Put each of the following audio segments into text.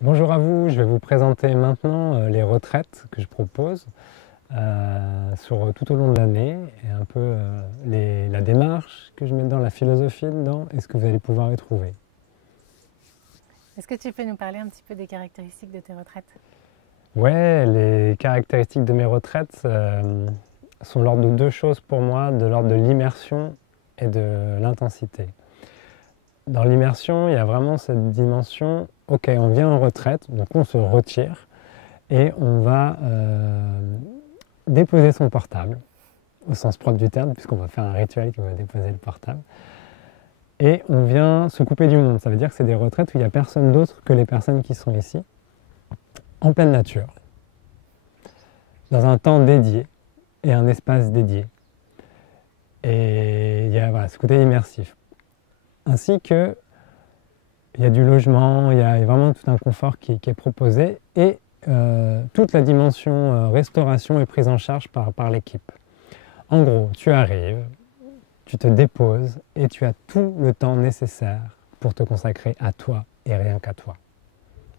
Bonjour à vous, je vais vous présenter maintenant les retraites que je propose tout au long de l'année et un peu la démarche que je mets dedans, la philosophie dedans et ce que vous allez pouvoir y trouver. Est-ce que tu peux nous parler un petit peu des caractéristiques de tes retraites? Ouais, les caractéristiques de mes retraites sont l'ordre de deux choses pour moi, de l'ordre de l'immersion et de l'intensité. Dans l'immersion, il y a vraiment cette dimension, ok, on vient en retraite, donc on se retire et on va déposer son portable, au sens propre du terme, puisqu'on va faire un rituel qui va déposer le portable. Et on vient se couper du monde. Ça veut dire que c'est des retraites où il n'y a personne d'autre que les personnes qui sont ici, en pleine nature, dans un temps dédié et un espace dédié. Et il y a voilà, ce côté immersif. Ainsi que il y a du logement, il y a vraiment tout un confort qui est proposé et toute la dimension restauration est prise en charge par l'équipe. En gros, tu arrives, tu te déposes et tu as tout le temps nécessaire pour te consacrer à toi et rien qu'à toi.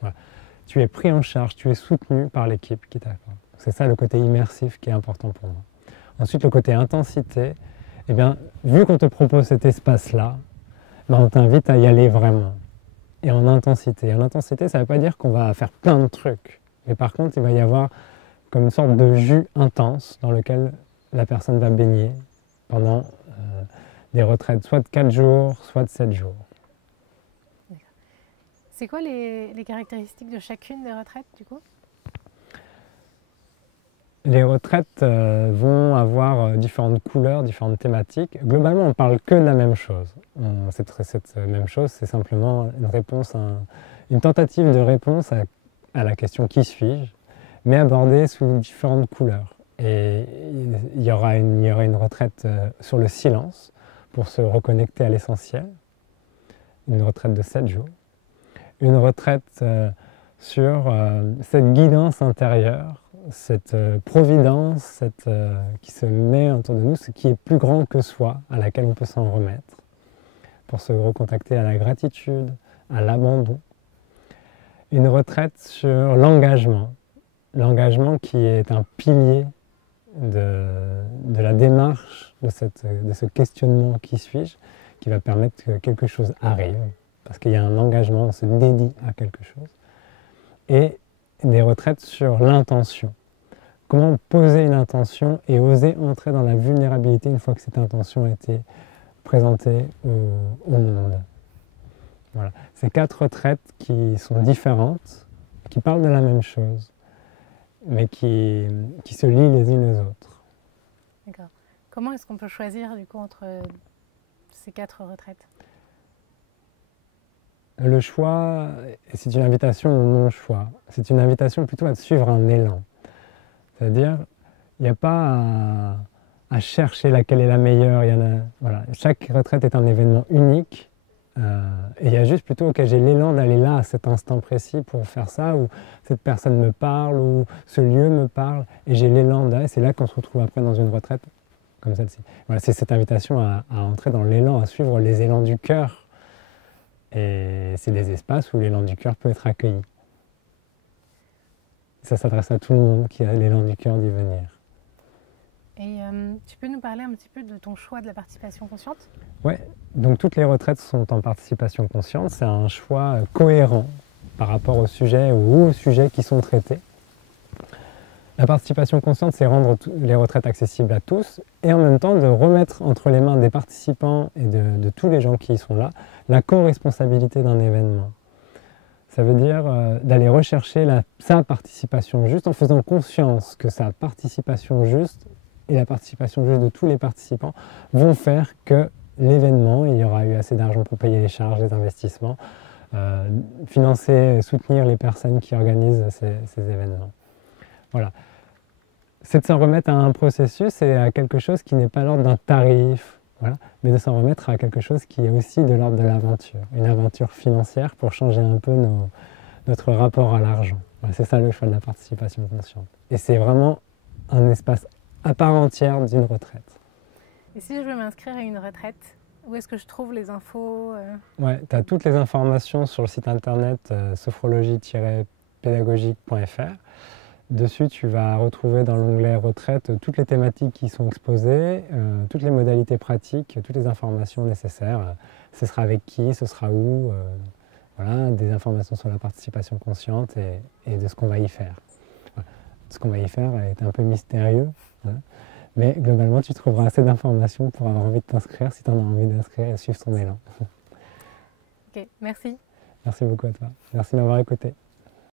Voilà. Tu es pris en charge, tu es soutenu par l'équipe qui t'accompagne. C'est ça le côté immersif qui est important pour moi. Ensuite, le côté intensité, eh bien, vu qu'on te propose cet espace-là, ben, on t'invite à y aller vraiment. Et en intensité. En intensité, ça ne veut pas dire qu'on va faire plein de trucs. Mais par contre, il va y avoir comme une sorte de jus intense dans lequel la personne va baigner pendant des retraites soit de 4 jours, soit de 7 jours. C'est quoi les caractéristiques de chacune des retraites du coup? Les retraites vont avoir différentes couleurs, différentes thématiques. Globalement, on ne parle que de la même chose. Cette même chose, c'est simplement une réponse, une tentative de réponse à la question qui suis-je, mais abordée sous différentes couleurs. Et il y aura une retraite sur le silence pour se reconnecter à l'essentiel, une retraite de 7 jours, une retraite sur cette guidance intérieure, cette providence qui se met autour de nous, ce qui est plus grand que soi, à laquelle on peut s'en remettre, pour se recontacter à la gratitude, à l'abandon. Une retraite sur l'engagement qui est un pilier de la démarche, de ce questionnement qui suis-je, qui va permettre que quelque chose arrive, parce qu'il y a un engagement, on se dédie à quelque chose. Et des retraites sur l'intention. Comment poser une intention et oser entrer dans la vulnérabilité une fois que cette intention a été présentée au monde. Voilà. Ces 4 retraites qui sont différentes, qui parlent de la même chose, mais qui se lient les unes aux autres. D'accord. Comment est-ce qu'on peut choisir du coup entre ces 4 retraites? Le choix, c'est une invitation au non-choix. C'est une invitation plutôt à suivre un élan. C'est-à-dire, il n'y a pas à chercher laquelle est la meilleure. Voilà. Chaque retraite est un événement unique. Et il y a juste plutôt, ok, j'ai l'élan d'aller là à cet instant précis pour faire ça, ou cette personne me parle, ou ce lieu me parle, et j'ai l'élan d'aller. C'est là qu'on se retrouve après dans une retraite comme celle-ci. Voilà, c'est cette invitation à entrer dans l'élan, à suivre les élans du cœur. Et c'est des espaces où l'élan du cœur peut être accueilli. Ça s'adresse à tout le monde qui a l'élan du cœur d'y venir. Et tu peux nous parler un petit peu de ton choix de la participation consciente? Ouais, donc toutes les retraites sont en participation consciente. C'est un choix cohérent par rapport au sujet ou aux sujets qui sont traités. La participation consciente, c'est rendre les retraites accessibles à tous et en même temps de remettre entre les mains des participants et de tous les gens qui y sont là la co-responsabilité d'un événement. Ça veut dire d'aller rechercher sa participation juste en faisant conscience que sa participation juste et la participation juste de tous les participants vont faire que l'événement, il y aura eu assez d'argent pour payer les charges, les investissements, financer, soutenir les personnes qui organisent ces événements. Voilà. C'est de s'en remettre à un processus et à quelque chose qui n'est pas l'ordre d'un tarif, voilà, mais de s'en remettre à quelque chose qui est aussi de l'ordre de l'aventure, une aventure financière pour changer un peu notre rapport à l'argent. Voilà, c'est ça le choix de la participation consciente. Et c'est vraiment un espace à part entière d'une retraite. Et si je veux m'inscrire à une retraite, Où est-ce que je trouve les infos Ouais, tu as toutes les informations sur le site internet sophrologie-pédagogique.fr. Dessus, tu vas retrouver dans l'onglet retraite toutes les thématiques qui sont exposées, toutes les modalités pratiques, toutes les informations nécessaires. Ce sera avec qui, ce sera où, voilà, des informations sur la participation consciente et de ce qu'on va y faire. Voilà. Ce qu'on va y faire est un peu mystérieux, hein, mais globalement, tu trouveras assez d'informations pour avoir envie de t'inscrire si tu en as envie d'inscrire et suivre ton élan. Ok, merci. Merci beaucoup à toi. Merci de m'avoir écouté.